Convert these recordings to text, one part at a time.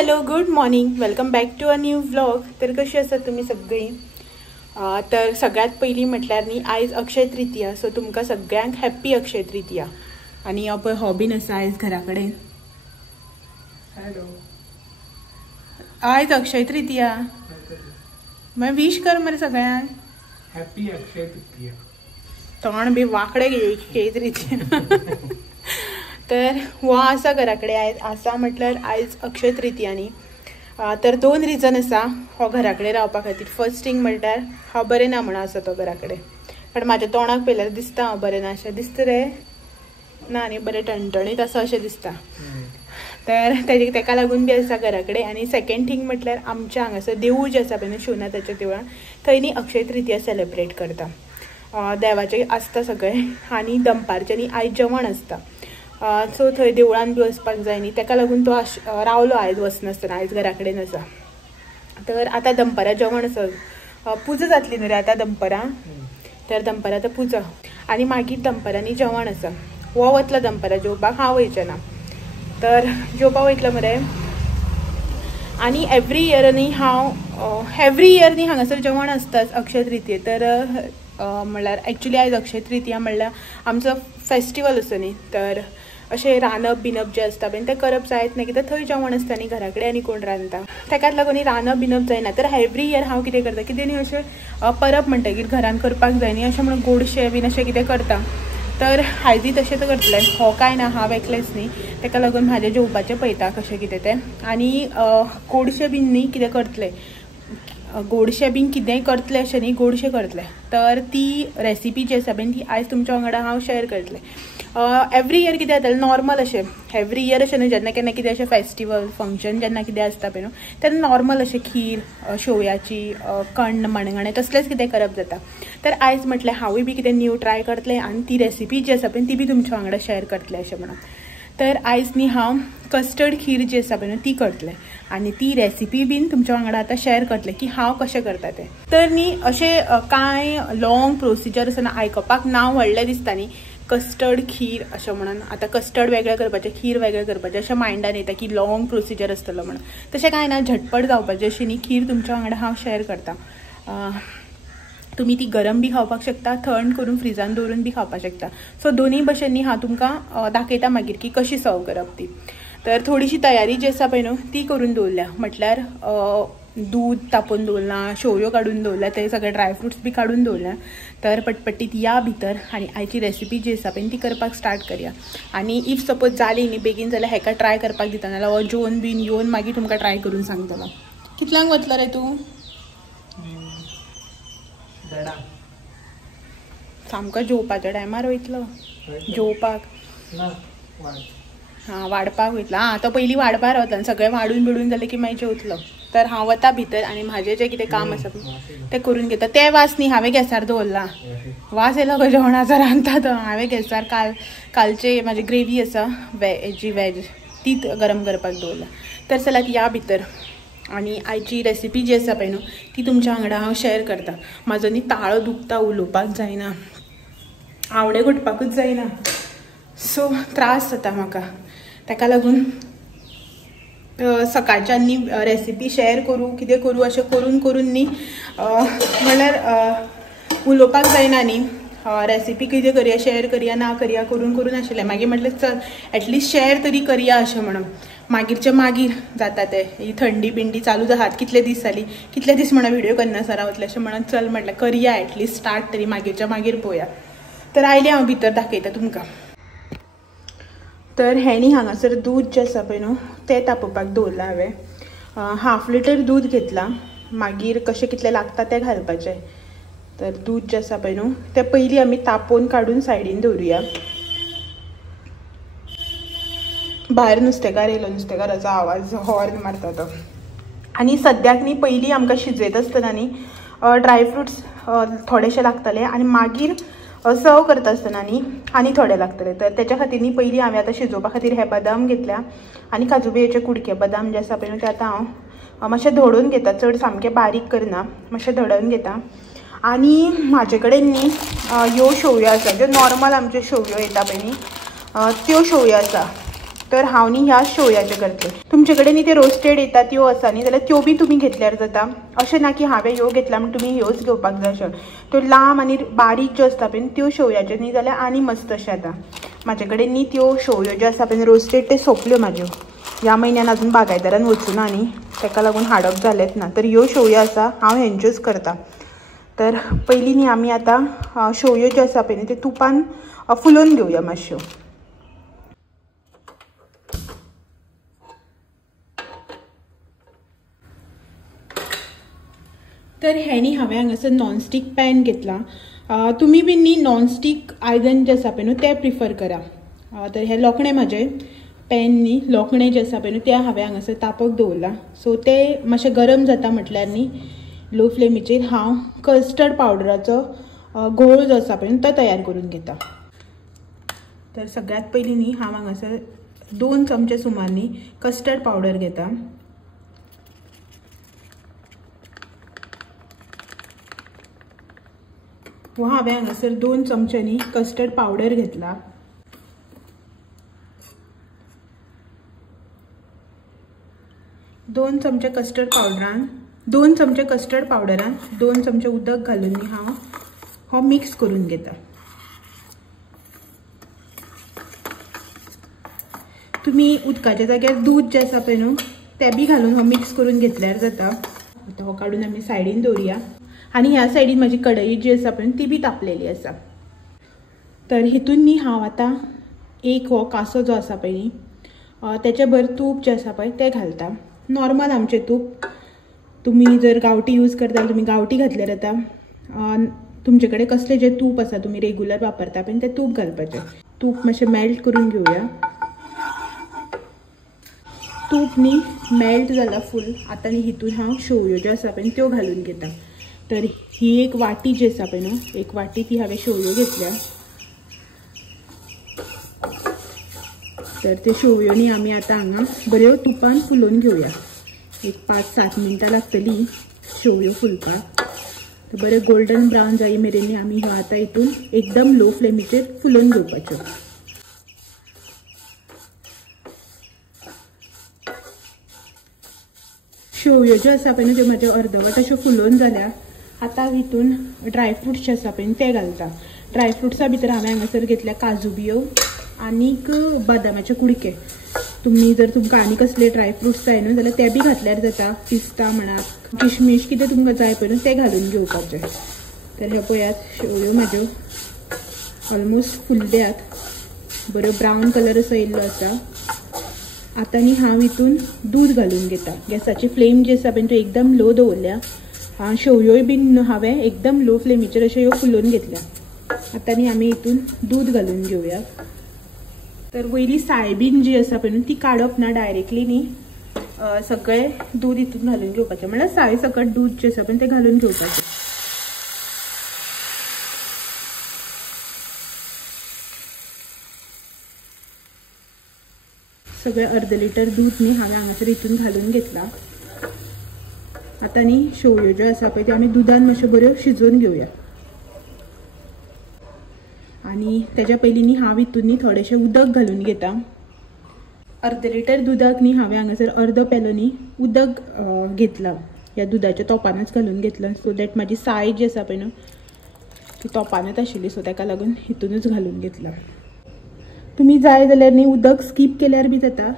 Hello good morning, welcome back to a new vlog. तर कशी आसात तुम्ही सगळी? तर सगळ्यात पहिली म्हटल्यार न्ही आयज अक्षय तृतीया, सो तुमकां सगळ्यांक हॅप्पी अक्षय तृतीया. आणि पळय हॉबीन आसा आयज घरा कडेन. हॅलो, आयज अक्षय तृतीया, मागीर विश कर मरे सगळ्यांक हॅप्पी अक्षय तृतीया. तोंड बी वांकडे अक्षय तृतीया. तर हो आसा घरा कडेन आयज आसा म्हटल्यार आयज अक्षय तृतीया न्ही. तर दोन रिजन आसा हो घरा कडेन रावपा खातीर. फर्स्ट थिंग म्हटल्यार हांव बरें ना म्हणून आसा तो घरा कडेन. पण म्हाज्या तोंडाक पळयल्यार दिसता हांव बरें ना अशें दिसता रे ना न्ही, बरें टणटणीत आसा अशें दिसता. तर तेका लागून बी आसा घरा कडेन. आनी सेकेंड थिंग म्हटल्यार आमच्या हांगासर देवूळ जें आसा पळय न्ही शिवनाथाचें देवळान, थंय न्ही अक्षय तृतीया सेलेब्रेट करता. देवाचें आसता सगळें. आनी दनपारचें न्ही आयज जेवण आसता. सो थंय देवळान बी वचपाक जाय न्ही, तेका लागून तो रावलो आयज वचनासतना. आयज घरा कडेन आसा. तर आतां दनपारां जेवण आसा, पुजा जातली न्हू रे आतां दनपारां. तर दनपारां आतां पुजा आनी मागीर दनपारांनी जेवण आसा. हो वतलो दनपारां जेवपाक, हांव वयचें ना. तर जेवपाक वयतलो मरे. आनी एवरी इयर न्ही हांगासर जेवण आसताच अक्षय तृतीये. तर म्हणल्यार एक्चुली आयज अक्षय तृतीया म्हणल्यार आमचो फेस्टिवल असो न्ही. तर अशें रांदप बिनप जें आसता पळय तें करप जायत ना, कित्याक थंय जेवण आसता न्ही घरा कडेन आनी कोण रांदता. तेकाच लागून रांदप बिनप जायना. तर एवरी इयर हांव कितें करता, कितें न्ही अशें परब म्हणटकीर घरान करपाक जाय न्ही, अशें म्हणून गोडशें बीन अशें कितें करता. तर आयजूय तशें करतलें. हो काय ना, हांव एकलेंच न्ही, तेका लागून म्हाजें जेवपाचें पळयता कशें कितें तें. आनी गोडशें बीन न्ही कितें करतलें, गोडशें बीन कितेंय करतलें अशें न्ही, गोडशें करतलें. तर ती रेसिपी जी आसा पळय ती आयज तुमच्या वांगडा हांव शेअर करतलें. एवरी इयर कितें जातालें नॉर्मल अशें, एवरी इयर अशें न्हू, जेन्ना केन्ना कितें अशें फेस्टिवल फंक्शन जेन्ना कितें आसता पळय न्हू, तेन्ना नॉर्मल अशें खीर शेवयाची कण्ण मणगणें तसलेंच कितें करप जाता. तर आयज म्हटलें हांवूय बी कितें न्यू ट्राय करतलें आनी ती रेसिपी जी आसा पळय ती बी तुमच्या वांगडा शेअर करतलें अशें म्हणून. तर आयज न्ही हांव कस्टर्ड खीर जी आसा पळय न्हू ती करतलें आनी ती रेसिपी बीन तुमच्या वांगडा आतां शेअर करतलें की हांव कशें करता तें. तर न्ही अशें कांय लॉंग प्रोसिजर आसना, आयकपाक नांव व्हडलें दिसता न्ही, कस्टर्ड खीर अशें म्हणून. आतां कस्टर्ड वेगळें करपाचें, खीर वेगळें करपाचें अशें मायंडान येता की लॉंग प्रोसिजर आसतलो म्हणून. तशें कांय ना, झटपट जावपाचें अशी न्ही खीर तुमच्या वांगडा हांव शेअर करता. तुमी ती गरम बी खावपाक शकता, थंड करून फ्रिजान दवरून बी खावपाक शकता. सो दोनूय भशेन न्ही हांव तुमकां दाखयता मागीर की कशी सर्व करप ती. तर थोडीशी तयारी जी आसा पळय न्हू ती करून दवरल्या. म्हटल्यार दूद तापोवन दवरलां, शेवयो काडून दवरल्या, ते सगळे ड्रायफ्रुट्स बी काडून दवरल्या. तर पटपटीत या भितर आनी आयची रेसिपी जी आसा पळय ती करपाक स्टार्ट करया. आनी इफ सपोज जाली न्ही बेगीन जाल्यार हेका ट्राय करपाक दिता, नाल्यार हो जेवन बीन येवन मागीर तुमकां ट्राय करून सांगतलो. कितल्यांक वतलो रे तूं? सामको जेवपाच्या टायमार वयतलो जेवपाक? हां वाडपाक वयतलो. तो पयलीं वाडपाक रावतलो, सगळें वाडून बिडून जालें की मागीर जेवतलो. तर हांव वता भितर आनी म्हाजें जें कितें काम आसा तें करून घेता. ते वास न्ही हांवें गॅसार दवरला, वास येयलो गो जेवणाचो रांदता तो. हांवें गॅसार कालचे म्हाजी ग्रेवी आसा वेज ती गरम करपाक दवरला. तर चलात या भितर आनी आयची रेसिपी जी आसा पळय न्हू ती तुमच्या वांगडा हांव शेअर करता. म्हाजो न्ही ताळो दुखता, उलोवपाक जायना, आवडे घोटपाकूच जायना, सो त्रास जाता म्हाका. तेका लागून सकाळच्यान न्ही रेसिपी शेअर करूं कितें करूं अशें करून करून न्ही म्हणल्यार उलोवपाक जायना न्ही. रेसिपी कितें करया, शेअर करया ना करया करून करून आशिल्लें. मागीर म्हटलें चल एटलिस्ट शेअर तरी करया अशें म्हणून. मागीरचें मागीर जाता तें, ही थंडी बिंडी चालू जातात, कितले दीस जाली, कितले दीस म्हणून व्हिडिओ करनासतना रावतलें अशें म्हणून चल म्हटलें करया एटलिस्ट स्टार्ट तरी, मागीरच्या मागीर पळोवया. तर आयलें हांव भितर दाखयता तुमकां. तर हें न्ही हांगासर दूद जें आसा पळय न्हू तें तापोवपाक दवरलां हांवें. 1/2 लिटर दूद घेतलां. मागीर कशें कितलें लागता तें घालपाचें. तर दूद जें आसा पळय न्हू तें पयलीं आमी तापोवन काडून सायडीन दवरुया. भायर नुस्तेकार येयलो, नुस्तेकाराचो आवाज हॉर्न मारता तो. आनी सद्याक न्ही पयलीं आमकां शिजयता आसतना न्ही ड्रायफ्रुट्स थोडेशे लागतले आनी मागीर सर्व करता आसतना न्ही आनी थोडे लागतले. तर तेच्या खातीर न्ही पयलीं हांवें आतां शिजोवपा खातीर हे बदाम घेतल्या आनी काजू बियेचे कुडके. बदाम जे आसा पळय न्हू ते आतां हांव मातशें धडून घेता, चड सामकें बारीक करना, मातशें धडून घेता. आनी म्हाजे कडेन न्ही ह्यो शेवयो आसा, ज्यो नॉर्मल आमच्यो शेवयो येता पळय न्ही त्यो शेवयो आसा. तर हांव न्ही ह्या शेवयाचे करतले. तुमचे कडेन न्ही ते रोस्टेड येता त्यो आसा न्ही जाल्यार त्यो बी तुमी घेतल्यार जाता. अशें ना की हांवें ह्यो घेतला म्हण तुमी ह्योच घेवपाक जाय अशें. त्यो लांब आनी बारीक ज्यो आसता पळय त्यो शेवयाच्यो न्ही जाल्यार आनी मस्त अशें जाता. म्हाजे कडेन न्ही त्यो शेवयो ज्यो आसा पळय रोस्टेड ते सोंपल्यो म्हाज्यो. ह्या म्हयन्यान अजून बागायदारान वचूना न्ही ताका लागून हाडप जालेंच ना. तर ह्यो शेवयो आसा हांव हेंच्योच करता. तर पयलीं न्ही आमी आतां शेवयो ज्यो आसा पळय न्ही ते तुपान फुलोवन घेवया मातश्यो. तर हे न्ही हांवें हांगासर नॉनस्टीक पॅन घेतला. तुमी बी न्ही नॉनस्टीक आयदन जे आसा पळय न्हू ते प्रिफर करा. तर हे लोखणे म्हाजे पॅन न्ही लोखणे जे आसा पळय न्हू ते हांवें हांगासर तापोवंक दवरला. सो ते मातशें गरम जाता म्हटल्यार न्ही लो फ्लेमीचेर हांव कस्टर्ड पावडराचो घोळ जो आसा पळय न्हू तो तयार करून घेता. तर सगळ्यात पयलीं न्ही हांव हांगासर 2 चमचे सुमार न्ही कस्टर्ड पावडर घेता. हो हांवें हांगासर 2 चमच्यांनी कस्टर्ड पावडर घेतला. दोन चमचे कस्टर्ड पावडरान 2 चमचे उदक घालून न्ही हांव हो मिक्स करून घेता. तुमी उदकाच्या जाग्यार दूध जे आसा पळय न्हू ते बी घालून हो मिक्स करून घेतल्यार जाता. आतां हो काडून आमी सायडीन दवरया. आनी ह्या सायडीन म्हाजी कढई जी आसा पळय ती बी तापलेली आसा. तर हितून न्ही हांव आतां एक हो कासो जो आसा पळय न्ही तेचे भर तूप जे आसा पळय ते घालता. नॉर्मल आमचें तूप. तुमी जर गांवठी यूज करता तुमी गांवठी घातल्यार जाता. तुमचे कडेन कसलें जें तूप आसा तुमी रेगुलर वापरता पळय तें तूप घालपाचें. तूप मातशें मेल्ट करून घेवया. तूप न्ही मेल्ट जाला फूल. आतां न्ही हितून हांव शेवयो ज्यो आसा पळय त्यो घालून घेता. तर ही एक वाटी जी आसा पळय न्हू एक वाटी ती हांवें शेवयो घेतल्या. तर ते शेवयो न्ही आमी आतां हांगा बऱ्यो तुपान फुलोवन घेवया. एक 5-7 मिनटां लागतली शेवयो फुलपाक. तर बरें गोल्डन ब्रावन जाय मेरेन न्ही आमी ह्यो आतां हितून एकदम लो फ्लेमीचेर फुलोवन घेवपाच्यो. शेवयो ज्यो आसा पळय न्हू त्यो म्हाज्यो अर्दवट अश्यो फुलोवन जाल्या. आतां हितून ड्रायफ्रुट्स जे आसा पळय ते घालता. ड्रायफ्रुट्सा भितर हांवें हांगासर घेतल्या काजू बियो आनीक बदामाचे कुडके. तुमी जर तुमकां आनी कसले ड्रायफ्रुट्स जाय न्हू जाल्यार ते बी घातल्यार जाता. पिस्ता म्हणात किशमिश कितें तुमकां जाय पळय न्हू ते घालून घेवपाचें. तर हे पळयात शेवयो म्हाज्यो ऑलमोस्ट फुलल्यात. बरो ब्रावन कलर असो येयल्लो आसा. आतां न्ही हांव हितून दूध घालून घेता. गॅसाची फ्लेम जी आसा पळय ती एकदम लो दवरल्या. शेवयोय बीन हांवें एकदम लो फ्लेमीचेर अश्यो ह्यो फुलोवन घेतल्या. आतां न्ही आमी हितून दूध घालून घेवया. तर वयली साय बीन जी आसा पळय न्हू ती काडप ना डायरेक्टली न्ही सगळें दूध हितून घालून घेवपाचें. म्हळ्यार साय सकट दूध जें आसा पळय तें घालून घेवपाचें. सगळें अर्द लिटर दूध न्ही हांवें हांगासर हितून घालून घेतला. आतां न्ही शेवयो ज्यो आसा पळय त्यो आमी दुदान मातश्यो बऱ्यो शिजोवन घेवया. आनी तेच्या पयलीं न्ही हांव हितून न्ही थोडेशें उदक घालून घेता. अर्द लिटर दुदाक न्ही हांवें हांगासर अर्दो पेलो न्ही उदक घेतला. ह्या दुदाच्या तोपानूच घालून घेतला. सो दॅट म्हाजी साय जी आसा पळय न्हू ती तोपानूच आशिल्ली. सो ताका लागून हितूनच घालून घेतला. तुमी जाय जाल्यार न्ही उदक स्कीप केल्यार बी जाता.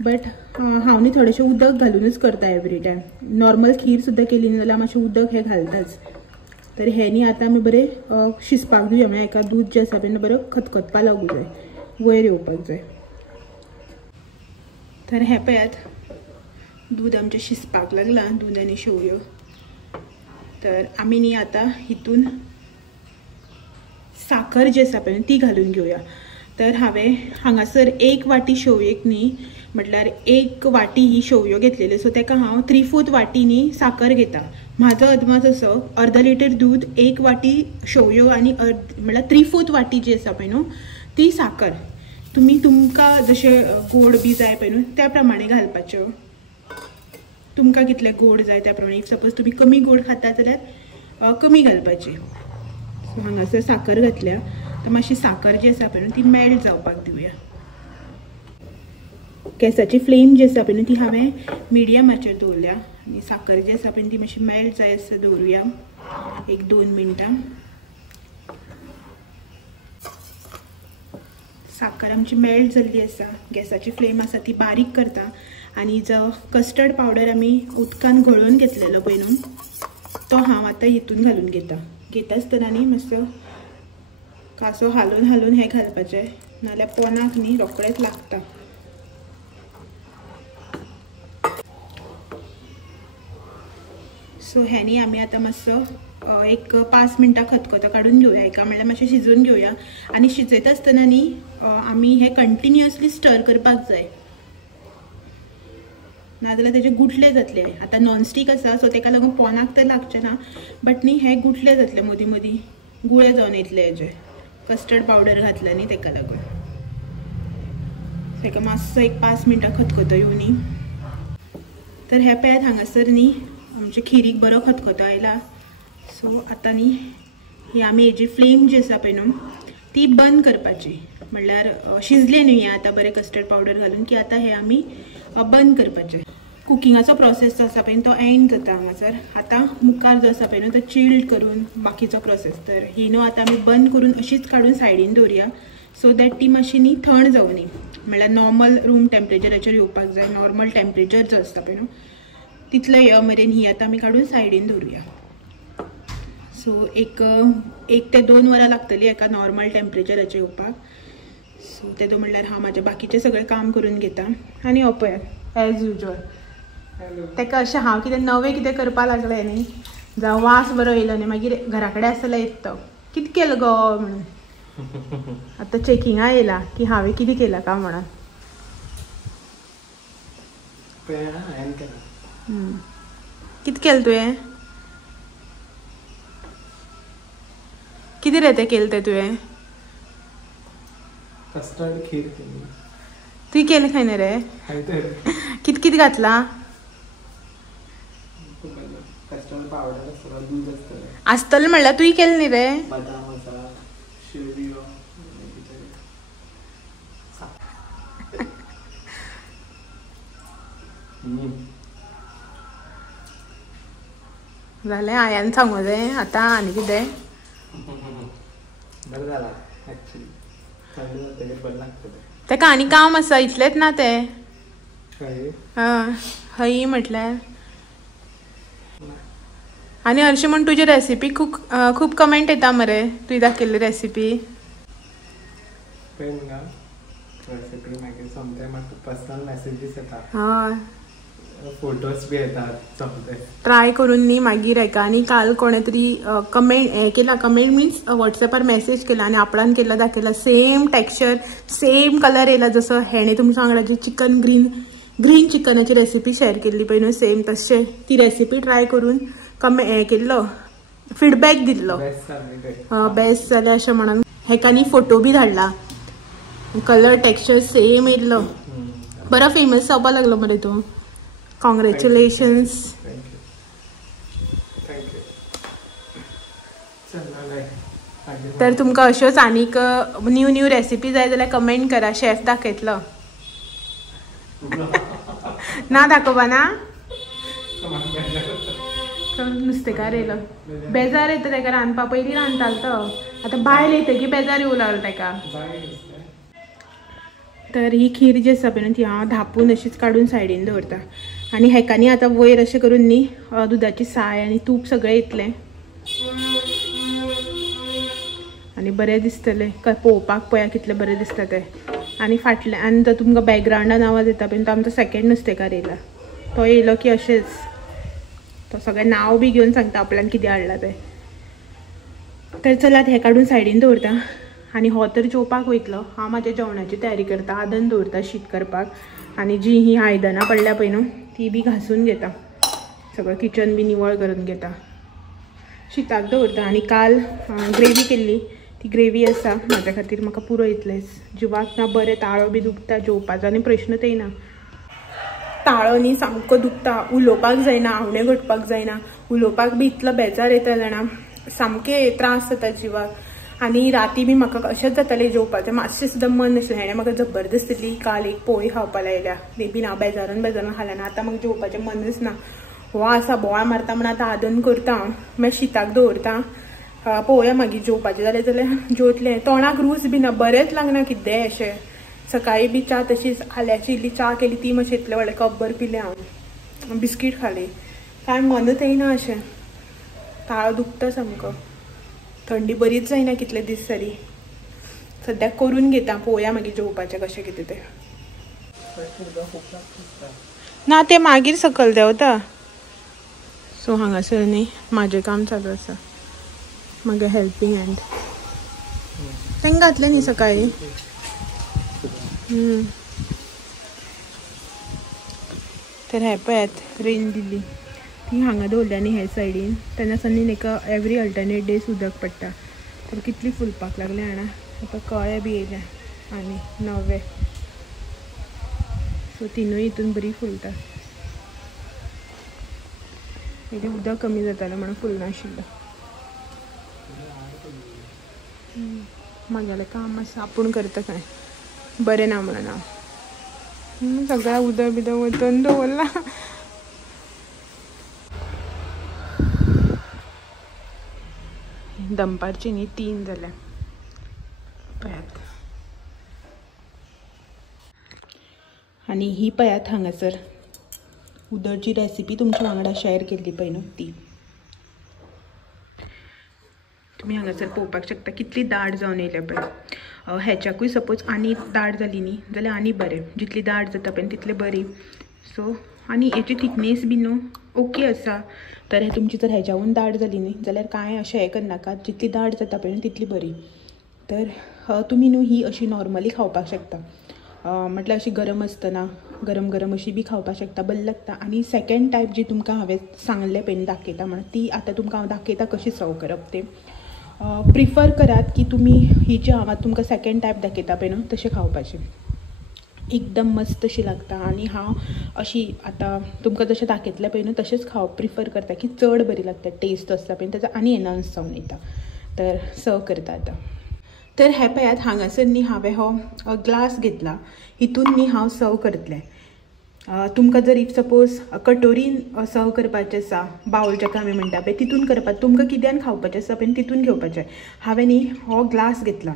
बट हांव न्ही थोडेशें उदक घालूनच करता एवरी टायम. नॉर्मल खीर सुद्दां केली न्ही जाल्यार मातशें उदक हें घालताच. तर हे न्ही आतां आमी बरें शिजपाक दिवया. म्हळ्यार हेका दूध जें आसा पळय बरें खतखतपा लागूं जाय. वयर येवपाक जाय. तर हे पळयात दूध आमचें शिजपाक लागलां. दूध आनी शेवयो. तर आमी न्ही आतां हितून साखर जी आसा पळय ती घालून घेवया. तर हांवें हांगासर 1 वाटी शेवयेक न्ही म्हटल्यार 1 वाटी ही शेवयो घेतलेल्यो. सो ताका हांव 3/4 वाटी न्ही साखर घेता. म्हाजो अदमास असो अर्द लिटर दूध 1 वाटी शेवयो आनी म्हटल्यार 3/4 वाटी जी आसा पळय न्हू ती साखर. तुमी तुमकां जशें गोड बी जाय पळय न्हू त्या प्रमाणे घालपाच्यो. तुमकां कितले गोड जाय त्या प्रमाणे. इफ सपोज तुमी कमी गोड खाता जाल्यार कमी घालपाची. सो हांगासर साखर घातल्या. तर मातशी साखर जी आसा पळय न्हू ती मेल्ट जावपाक दिवया. गॅसाची फ्लेम जी आसा पळय ती हांवें मिडियमाचेर दवरल्या आनी साखर जी आसा पळय ती मातशी मेल्ट जाय आसता दवरुया 1-2 मिनटां. साखर आमची मेल्ट जाल्ली आसा. गॅसाची फ्लेम आसा ती बारीक करता आनी जो कस्टर्ड पावडर आमी उदकान घळोवन घेतलेलो पळय न्हू तो हांव आतां हितून घालून घेता आसतना न्ही मातसो कासो हालोवन हें घालपाचें नाल्यार पोनाक न्ही रोखडेंच लागता. सो हेनी आमी आतां मातसो एक 5 मिनटां खतखतो काडून घेवया एका म्हणल्यार मातशें शिजोवन घेवया. आनी शिजयता आसतना न्ही आमी हे कंटिन्युअसली स्टर करपाक जाय नाजाल्यार तेजे गुठले जातले. आतां नॉनस्टीक आसा सो तेका लागून पोनाक तर लागचें ना बट न्ही हे गुठले जातले मदीं मदीं गुळे जावन येतले हेजे कस्टर्ड पावडर घातला न्ही तेका लागून. तेका मातसो एक 5 मिनटां खतखतो येवं न्ही. तर हे पळयात हांगासर न्ही आमचे खिरीक बरो खतखतो आयला. सो आतां न्ही ही आमी हेजी फ्लेम जी आसा पळय न्हू ती बंद करपाची म्हणल्यार शिजले न्ही हें आतां बरें कस्टर्ड पावडर घालून की आतां हे आमी बंद करपाचें. कुकिंगाचो प्रोसेस जो आसा पळय तो एंड जाता हांगासर. आतां मुखार जो आसा पळय न्हू तो चिल्ड करून बाकीचो प्रोसेस. तर ही न्हू आतां आमी बंद करून अशीच काडून सायडीन दवरया सो दॅट ती मातशी न्ही थंड जावं न्ही म्हणल्यार नॉर्मल रूम टेम्परेचराचेर येवपाक जाय. नॉर्मल टेम्परेचर जो आसता पळय न्हू तितलो येवं मेरेन ही आतां आमी काडून सायडीन दवरुया. सो एक ते 2 वरां लागतली एका नॉर्मल टेम्परेचराचेर येवपाक. सो तेदो म्हणल्यार हांव म्हाजें बाकीचें सगळें काम करून घेता. आनी हो पळयात एज युजल तेका अशें हांव कितें नवें कितें करपा लागलें न्ही जावं वास बरो येयलो न्ही मागीर घरा कडेन आसल्यार येत तो कितें केलें गो म्हणून. आतां चॅकिंगा येयला की हांवें कितें केलां काय म्हणून. कितें केलें तुवें कितें रे तें केलें तें तुवें कस्टर्ड खीर केली. तुवें केलें खंय न्ही रे कितें कितें घातलां. कस्टर्ड पावडर आसता दूध आसतलें म्हणल्यार तुवें केलें न्ही रे. बदाम आसा शेवयो जालें हांवें सांगूं जाय आतां आनी कितें बरें जालां एक्चुअली थंड जातकीर बरें लागतलें. तेका आनी काम आसा इतलेंच ना तें हय म्हटल्यार. आनी हरशीं म्हण तुजी रेसिपी खूब कमेंट येता मरे तुवें दाखयल्ली रेसिपी. रेसिपी मागीर समटायम म्हाका पर्सनल मेसेजीस येता. हय फोटोज बी येतात समते ट्राय करून न्ही मागीर हेका. आनी काल कोणे तरी कमेंट हें केला कमेंट मिन्स वॉट्सॅपार मेसेज केला आनी आपणान केला दाखयला सेम टेक्स्चर सेम कलर येयला जसो हेणे तुमच्या वांगडा जी चिकन ग्रीन चिकनाची रेसिपी शेअर केल्ली पळय न्हू सेम तशें ती रेसिपी ट्राय करून हें केल्लो फीडबॅक दिल्लो बेस्ट जालें अशें म्हणून. हेका न्ही फोटो बी धाडला कलर टेक्स्चर सेम येयल्लो. बरो फेमस जावपा लागलो मरे तूं. कॉंग्रेच्युलेशन्स. तर तुमकां अश्योच आनीक न्यू रेसिपी जाय जाल्यार कमेंट करा शेफ दाखयतलो. ना दाखोवपा ना नुस्तेकार येयलो बेजार येता तेका रांदपा. पयलीं रांदतालो तो आतां बायल येतकीर बेजार येवं लागलो तेका. तर ही खीर जी आसा पळय ती हांव धापून अशीच काडून सायडीन दवरता. आनी हेकानी आतां वयर अशें करून न्ही दुदाची साय आनी तूप सगळें येतलें आनी बरें दिसतलें पळोवपाक पळया कितलें बरें दिसता तें. आनी फाटल्यान जो तुमकां बॅकग्रावंडान आवाज येता पळय तो आमचो सेकंड नुस्तेकार येयला. तो येयलो की अशेंच तो सगळें नांव बी घेवन सांगता आपल्यान कितें हाडलां तें. तर चलात हें काडून सायडीन दवरता. आनी हो तर जेवपाक वयतलो. हांव म्हाज्या जेवणाची तयारी करता आदन दवरता शीत करपाक. आनी जी ही आयदनां पडल्या पळय न्हू ती बी घासून घेता सगळं किचन बी निवळ करून घेता शीताक दवरता. आनी काल ग्रेवी केल्ली ती ग्रेवी आसा म्हाज्या खातीर म्हाका पुरो इतलेंच. जिवाक ना बरें ताळो बी दुखता जेवपाचो आनी प्रश्नच येयना. ताळो न्ही सामको दुखता उलोवपाक जायना आवणे घडपाक जायना. उलोवपाक बी इतलो बेजार येता जाणा सामके त्रास जाता जिवाक. आनी राती बी म्हाका अशेंच जातालें जेवपाचें, मातशें सुद्दां मन नाशिल्लें. हेणें म्हाका जबरदस्तीतली काल एक पोळी खावपा लायल्या, ते बीन हांव बेजारून खालें ना. आतां म्हाका जेवपाचें मनूच ना. हो आसा बोवाळ मारता म्हणून आतां आदन करता, मागीर शिताक दवरता. पळोवया मागीर जेवपाचें जाल्यार जेवतलें. तोंडाक रूच बी ना, बरेंच लागना कितें अशें. सकाळीं बी च्या तशीच आल्याची इल्ली च्या केली, ती मातशें इतलें व्हडलें कपभर पिलें हांव. बिस्कीट खाली, कांय मनूच येयना अशें. ताळो दुखता सामको. थंडी बरीच जायना कितले दीस जाली. सद्याक करून घेता, पळोवया मागीर जेवपाचें कशें कितें तें. ना ते मागीर सकयल देंवता. सो हांगासर न्ही म्हाजें काम चालू आसा, मागे हेल्पिंग हँड. तांकां घातलें न्ही सकाळीं. तर हे पळयात रेन दिल्ली ती हांगा दवरल्या न्ही हे सायडीन, तेन्ना सन्नी ताका एवरी अल्टरनेट डेज उदक पडटा. तर कितली फुलपाक लागले हांगा. आतां कळे बी येयल्या आनी नवे. सो तिनूय हितून बरी फुलता. हेजें उदक कमी जातालें म्हणून फुलनाशिल्लो. म्हागेलें काम आसा, आपूण करता काय बरें ना म्हणून हांव सगळ्या उदक बिदक वतून दवरला. दनपारची न्ही 3 जाल्या पळयात. आनी ही पळयात हांगासर उदरची रेसिपी तुमच्या वांगडा शेअर केल्ली पळय न्हू ती. तुमी हांगासर पळोवपाक शकता कितली दाट जावन येयल्या पळय. हेच्याकूय सपोज आनी दाट जाली न्ही जाल्यार आनी बरें. जितली दाट जाता पळय तितली बरी. सो आनी हेची थिकनेस बी न्हू ओके आसा. तर हे तुमची जर हेच्याहून दाट जाली न्ही जाल्यार कांय अशें हें करनाकात. जितली दाट जाता पळय तितली बरी. तर तुमी न्हू ही अशी नॉर्मली खावपाक शकता. म्हटल्यार अशी गरम आसतना गरम गरम अशी बी खावपाक शकता, बरी लागता. आनी सेकंड टायप जी तुमकां हांवें सांगलें पळय दाखयता म्हणून, ती आतां तुमकां हांव दाखयता कशी सर्व करप तें. प्रिफर करात की तुमी ही जी हांव तुमकां सेकंड टायप दाखयता पळय न्हू तशें खावपाचें. एकदम मस्त अशी लागता. आनी हांव अशी आतां तुमकां जशें दाखयतलें पळय न्हू तशेंच खावप प्रिफर करता की चड बरी लागता. टेस्ट आसता पळय ताजो आनी एनहान्स जावन येता. तर सर्व करता आतां. तर हे पळयात हांगासर न्ही हांवें हो ग्लास घेतला. हितून न्ही हांव सर्व करतलें. तुमकां जर इफ सपोज कटोरीन सर्व करपाचें आसा, बावल जाका आमी म्हणटा पळय तितून करपाचें, तुमकां कित्यान खावपाचें आसा पळय तितून घेवपाचें. हांवें न्ही हो ग्लास घेतला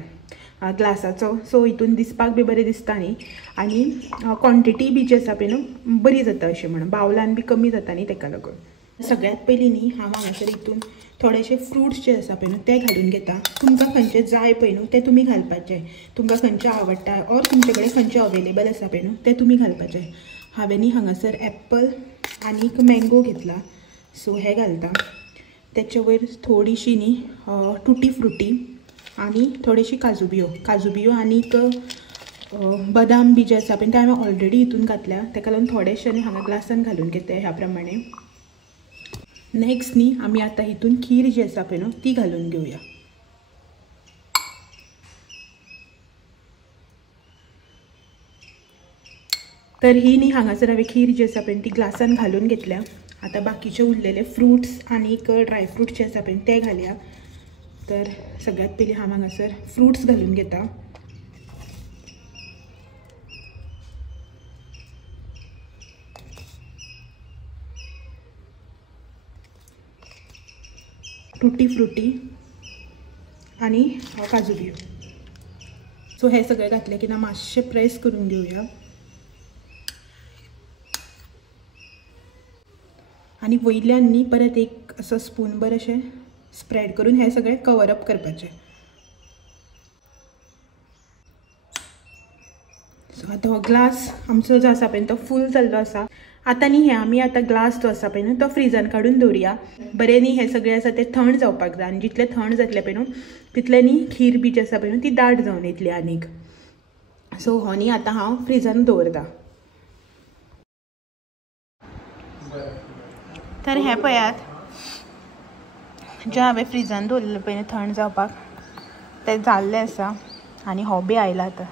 ग्लासाचो. सो हितून दिसपाक बी बरें दिसता न्ही. आनी क्वॉन्टिटी बी जी आसा पळय न्हू बरी जाता अशें म्हणून, बावलान बी कमी जाता न्ही ताका लागून. सगळ्यात पयलीं न्ही हांव हांगासर हितून थोडेशे फ्रुट्स जे आसा पळय न्हू ते घालून घेता. तुमकां खंयचे जाय पळय न्हू ते तुमी घालपाचे. तुमकां खंयचे आवडटा ऑर तुमचे कडेन खंयचे अवेलेबल आसा पळय न्हू ते तुमी घालपाचे. हांवें न्ही हांगासर एप्पल आनीक मँगो घेतला. सो हे घालता. तेचे वयर थोडीशी न्ही टुटी फ्रुटी आनी थोडीशी काजू बियो आनीक बदाम बी जे आसा पळय ते हांवें ऑलरेडी हितून घातल्या. ताका लागून थोडेशे न्ही हांगा ग्लासान घालून घेता ह्या प्रमाणे. नेक्स्ट न्ही आमी आतां हितून खीर जी आसा पळय न्हू ती घालून घेवया. तर ही न्ही हांगासर हांवें खीर जी आसा पळय ती ग्लासान घालून घेतल्या. आतां बाकीचे उरलेले फ्रुट्स आनीक ड्रायफ्रूट्स जे आसा पळय ते घालया. तर सगळ्यात पयलीं हांव हांगासर फ्रुट्स घालून घेता. टुटी फ्रुटी आनी काजू बियो. सो हे सगळें घातलें की ना मातशें प्रेस करून घेवया. आनी वयल्यान न्ही परत एक असो स्पूनभर अशें स्प्रेड करून हे सगळें कवर अप करपाचें. सो आतां हो ग्लास आमचो जो आसा पळय तो फूल जाल्लो आसा. आतां न्ही हे आमी आतां ग्लास जो आसा पळय न्हू तो फ्रिजान काडून दवरया. बरें न्ही हे सगळें आसा तें थंड जावपाक जाय. आनी जितलें थंड जातलें पळय न्हू तितलें न्ही खीर बी जी आसा पळय न्हू ती दाट जावन येतली आनीक. सो हो न्ही आतां हांव फ्रिजान दवरता. तर हे पळयात जे हांवें फ्रिजान दवरलेलें पळय न्हू थंड जावपाक तें जाल्लें आसा. आनी हो बी आयला आतां.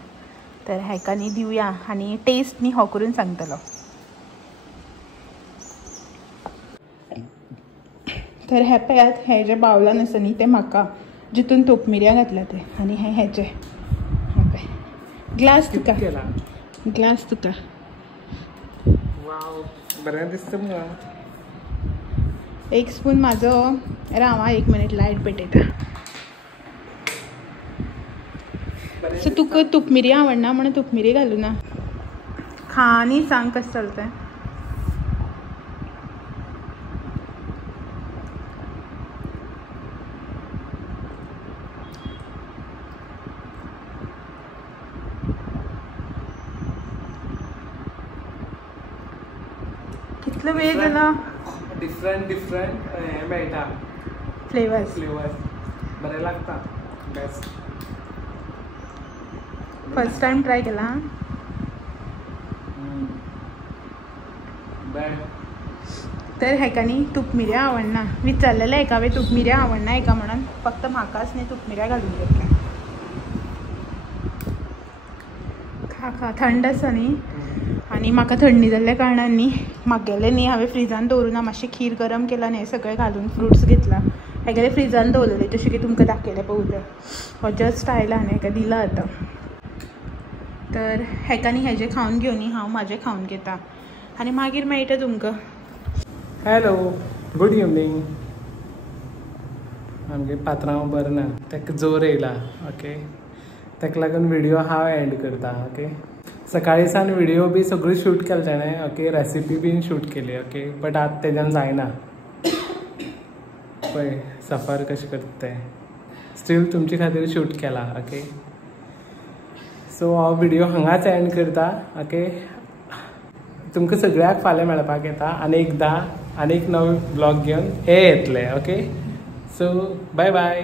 तर हेका न्ही दिवया आनी टेस्ट न्ही हो करून सांगतलो. तर हे पळयात हे जे बावलान आसा न्ही ते म्हाका जितून तोप मिरयां घातला ते आनी हे हेचे ग्लास तुका ग्लास तुका वाव बरें दिसता मगो. एक स्पून माझो रावा 1 मिनिट लायट पेटयता. सो तुका तूप मिरी आवडना म्हणून तूप मिरी घालू ना. खा आनी सांग कसं चलतंय. कितलो वेळ गेला. डिफरंट हे मेळटा फ्लेवर्स बरें लागता. बेस्ट. फर्स्ट टाइम ट्राय केला. तर हेका न्ही तूप मिरयां आवडना. विचारलेलें हेका हांवें तूप मिरयां आवडना हेका म्हणून फक्त म्हाकाच न्ही तूप मिरयां घालून घेतल्या. खा खा थंड आसा न्ही आनी म्हाका थंडी जाल्ल्या कारणान न्ही म्हागेलें न्ही हांवें फ्रिजान दवरुना. मातशें खीर गरम केला आनी हें सगळें घालून फ्रुट्स घेतला. हेगेलें फ्रिजान दवरलेलें जशें की तुमकां दाखयलें पळोवलें. हो जस्ट आयला आनी हेका दिला आतां. तर हेका न्ही हेजें खावन घेवन न्ही हांव म्हाजें खावन घेता आनी मागीर मेळटा तुमकां. Hello good evening. आमगे पात्रांव बरें ना ताका जोर येयला. ओके ताका लागून व्हिडिओ हांव एंड करता. ओके सकाळी सान व्हिडिओ बी सगळी शूट केली ताणें. ओके रेसिपी बीन शूट केली. ओके बट आतां तेज्यान जायना. पळय सफर कशें करता तें. स्टील तुमचे खातीर शूट केला. ओके सो हांव व्हिडिओ हांगाच एंड करता. ओके तुमकां सगळ्याक फाल्यां मेळपाक येता आनी एकदां आनी एक नवो ब्लॉग घेवन हे येतले. Okay so bye bye.